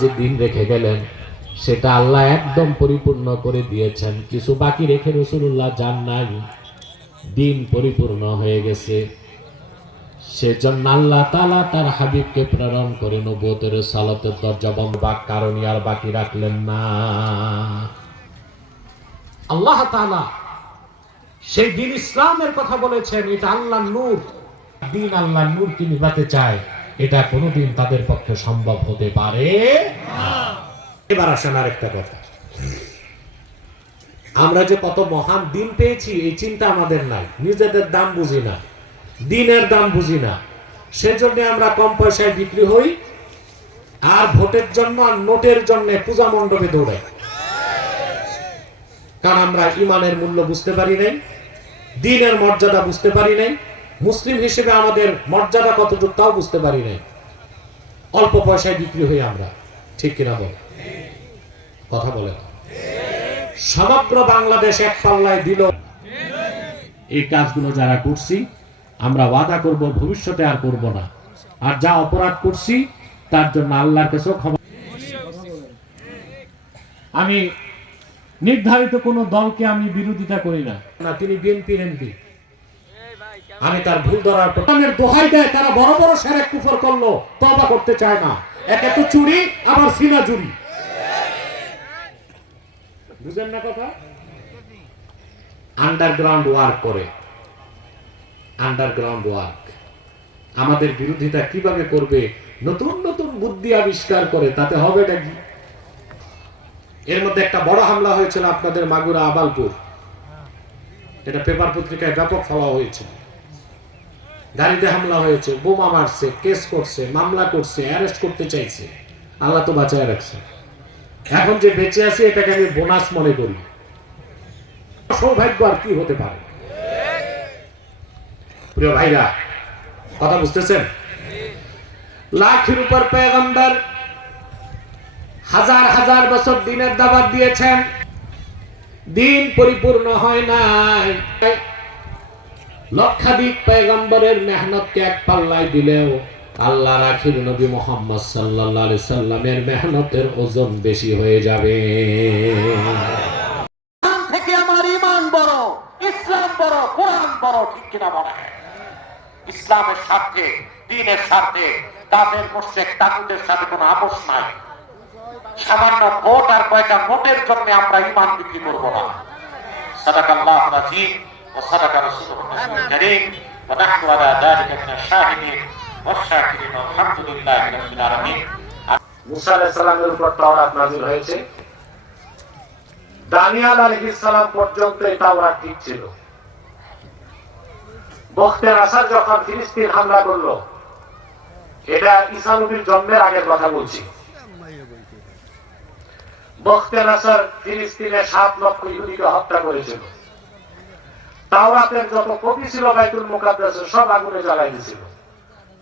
যে দিন রেখে গেলেন সেটা আল্লাহ একদম পরিপূর্ণ করে দিয়েছেন, কিছু বাকি রেখে রাসূলুল্লাহ যান নাই, দিন পরিপূর্ণ হয়ে গেছে। সেজন্য আল্লাহ তাআলা তার হাবিবকে প্রেরণ করে নবুয়তের সালাতের দরজা বন্ধ কারণে আর বাকি রাখলেন না। আল্লাহ তাআলা সেই দিন ইসলামের কথা বলেছেন, এটা আল্লাহর নূর। দিন আল্লাহর নূরকে নিভাতে চায়, এটা কোনোদিন তাদের পক্ষে সম্ভব হতে পারে না। এবার আসেন আরেকটা কথা, আমরা যে কত মহান দিন পেয়েছি এই চিন্তা আমাদের নাই, নিজেদের দাম বুঝি না, দিনের দাম বুঝি না, সেজন্য আমরা কম পয়সায় বিক্রি হই আর ভোটের জন্য আর নোটের জন্য পূজা মণ্ডপে দৌড়াই। কারণ আমরা ইমানের মূল্য বুঝতে পারি নাই, দিনের মর্যাদা বুঝতে পারি নাই, মুসলিম হিসেবে আমাদের মর্যাদা কতটুকু তাও বুঝতে পারি নাই, অল্প পয়সায় বিক্রি হই আমরা। ঠিক কিনা বল? কথা বলে সমগ্র বাংলাদেশ এক পাল্লায় দিল। এই কাজগুলো যারা করছি আমরা ওয়াদা করব ভবিষ্যতে আর করব না, আর যা অপরাধ করছি তার জন্য আল্লাহর কাছে ক্ষমা। আমি নির্ধারিত কোন দলকে আমি বিরোধিতা করি না, তিনি বিএনপি এমপি, আমি তার ভুল ধরার প্রমাণের দোহাই দেয়, তারা বড় বড় শিরক কুফর করলো, তওবা করতে চায় না, একে তো চুরি আবার সিনা চুরি। বুঝেন না কথা? আন্ডারগ্রাউন্ড ওয়ার্ক করে, আন্ডারগ্রাউন্ড ওয়ার্ক। আমাদের বিরোধিতা কিভাবে করবে নতুন নতুন বুদ্ধি আবিষ্কার করে, তাতে হবে নাকি? এর মধ্যে একটা বড় হামলা হয়েছিল আপনাদের মাগুরা আবালপুর, এটা পেপার পত্রিকায় ব্যাপক ফলা হয়েছিল। গাড়িতে হামলা হয়েছে, বোমা মারছে, কেস করছে, মামলা করছে, অ্যারেস্ট করতে চাইছে, আল্লাহ তো বাঁচায় রাখছে। এখন যে বেঁচে আছি এটাকে আমি বোনাস মনে করি। সৌভাগ্য আর কি হতে পারে? প্রিয় ভাইরা, কথা বুঝতেছেন? লাখের উপর পয়গম্বর হাজার হাজার বছর দিনের দাওয়াত দিয়েছেন, দিন পরিপূর্ণ হয় নাই। লক্ষাধিক পয়গম্বরের মেহনতকে এক পাল্লায় দিলেও আল্লাহর আখির নবী মুহাম্মদ সাল্লাল্লাহু আলাইহি সাল্লামের মেহনতের ওজন বেশি হয়ে যাবে। থেকে আমার ঈমান বড়, ইসলাম বড়, কোরআন বড়। ঠিক কিনা বলেন? ইসলামের স্বার্থে, দ্বীনের স্বার্থে তাদের মুশরিক তাগুতের সাথে কোনো আপোষ নাই। সামান্য ভোট আর কয়টা ভোটের জন্য আমরা ঈমান বিক্রি করব না। সাদাকাল্লাহুল আযীম ওয়া সাদাকা রাসূলুহুল কারীম ওয়া নাহনু আলা যালিকা মিনাশ শাহিদিন ওয়াশ শাকিরিন আলহামদুলিল্লাহি রাব্বিল আলামিন। মুসা আলাইহিস সালামের উপর তাওরাত নাযিল হয়েছে, দানিয়েল আলাইহিস সালাম পর্যন্ত এই তাওরাত ঠিক ছিল। বখতে নাসার যখন ফিলিস্তিন হামলা করলো, এটা ঈসা নবীর জন্মের আগের কথা বলছি। বখতে নাসার ফিলিস্তিনে 7 লক্ষ ইহুদিকে হত্যা করেছিল। তাওরাতের যত কপি ছিল বাইতুল মুকাদ্দাসে সব আগুনে জ্বালাই দিয়েছিল।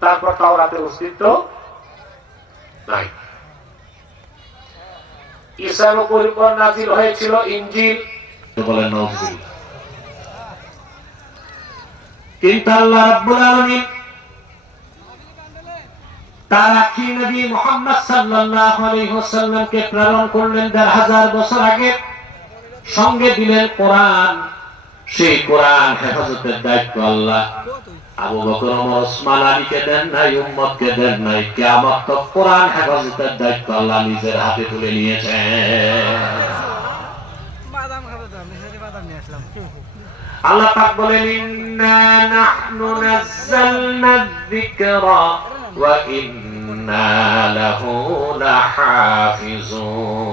তারপর তাওরাতের অস্তিত্ব নাই। ঈসার উপর নাযিল হয়েছিল ইনজিল, বলেন নাউযুবিল্লাহ। কিন্তু আল্লাহ রাব্বুল আলামিন তার আখির নবী মুহাম্মদ সাল্লাল্লাহু আলাইহি ওয়াসাল্লামকে প্রেরণ করলেন ১৫০০ বছর আগে, সঙ্গে দিলেন কোরআন। সেই কোরআন হেফাজতের দায়িত্ব আল্লাহ আবু বকর, ওমর, ওসমান আলীকে দেন নাই, উম্মতকে দেন নাই। কিয়ামত তক কোরআন হেফাজতের দায়িত্ব আল্লাহ নিজের হাতে তুলে নিয়েছেন। আল্লাহ পাক বলেন, ইন্না নাহনু নাযালনা যিকরা ওয়া ইন্না লাহু লাহাফিজুন।